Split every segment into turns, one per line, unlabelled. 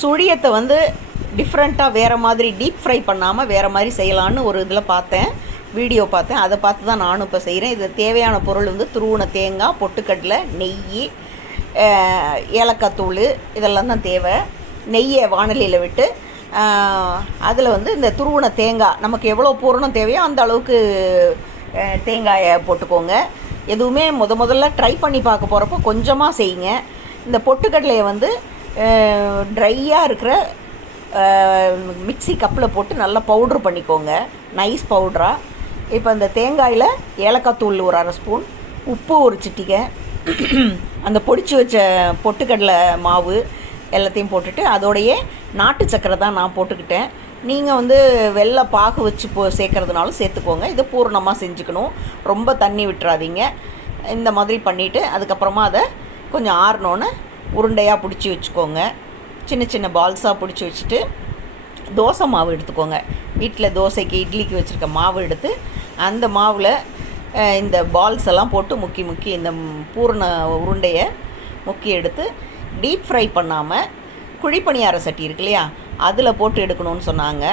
சுழியத்தை வந்து டிஃப்ரெண்ட்டாக வேறு மாதிரி டீப் ஃப்ரை பண்ணாமல் வேறு மாதிரி செய்யலான்னு ஒரு இதில் பார்த்தேன். வீடியோ பார்த்தேன். அதை பார்த்து தான் நானும் இப்போ செய்கிறேன் இது தேவையான பொருள் வந்து துருவன தேங்காய் பொட்டுக்கடலை நெய் ஏலக்காய் தூள் இதெல்லாம் தான் தேவை. நெய்யை வானலியில் விட்டு அதில் வந்து இந்த துருவன தேங்காய் நமக்கு எவ்வளோ பூரணம் தேவையோ அந்த அளவுக்கு தேங்காயை போட்டுக்கோங்க. எதுவுமே முத முதல்ல ட்ரை பண்ணி பார்க்க போகிறப்போ கொஞ்சமாக செய்யுங்க. இந்த பொட்டுக்கடலையை வந்து ட்ரையாக இருக்கிற மிக்ஸி கப்பில் போட்டு நல்லா பவுட்ரு பண்ணிக்கோங்க. நைஸ் பவுட்ராக இப்போ இந்த தேங்காயில் ஏலக்காய் தூள் ஒரு அரை ஸ்பூன் உப்பு ஒரு சிட்டிக்க அந்த பொடிச்சு வச்ச பொட்டுக்கடலை மாவு எல்லாத்தையும் போட்டுட்டு அதோடையே நாட்டு சக்கரை தான் நான் போட்டுக்கிட்டேன். நீங்கள் வந்து வெள்ளை பாகு வச்சு போ சேர்க்குறதுனாலும் சேர்த்துக்கோங்க. இது பூரணமாக செஞ்சுக்கணும். ரொம்ப தண்ணி விட்டுறாதீங்க. இந்த மாதிரி பண்ணிவிட்டு அதுக்கப்புறமா அதை கொஞ்சம் ஆறினோன்னு உருண்டையாக பிடிச்சி வச்சுக்கோங்க. சின்ன சின்ன பால்ஸாக பிடிச்சி வச்சுட்டு தோசை மாவு எடுத்துக்கோங்க. வீட்டில் தோசைக்கு இட்லிக்கு வச்சுருக்க மாவு எடுத்து அந்த மாவில் இந்த பால்ஸ் எல்லாம் போட்டு முக்கி முக்கி இந்த பூர்ண பூரண உருண்டையை முக்கி எடுத்து டீப் ஃப்ரை பண்ணாமல் குழிப்பணியார சட்டி இருக்கு இல்லையா? அதில் போட்டு எடுக்கணும்னு சொன்னாங்க.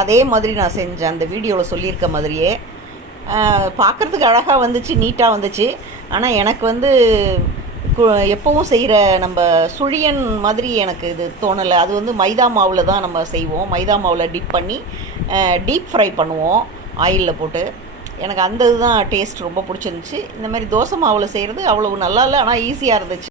அதே மாதிரி நான் செஞ்சேன் அந்த வீடியோவில் சொல்லியிருக்க மாதிரியே பார்க்குறதுக்கு அழகாக வந்துச்சு நீட்டாக வந்துச்சு. ஆனால் எனக்கு வந்து எப்போவும் செய்கிற நம்ம சுழியன் மாதிரி எனக்கு இது தோணலை. அது வந்து மைதா மாவில் தான் நம்ம செய்வோம். மைதா மாவில் டிப் பண்ணி டீப் ஃப்ரை பண்ணுவோம். ஆயிலில் போட்டு. எனக்கு அந்த இதுதான் டேஸ்ட் ரொம்ப பிடிச்சிருந்துச்சு. இந்த மாதிரி தோசை மாவில் செய்கிறது அவ்வளவு நல்லா இல்லை ஆனால் ஈஸியாக இருந்துச்சு.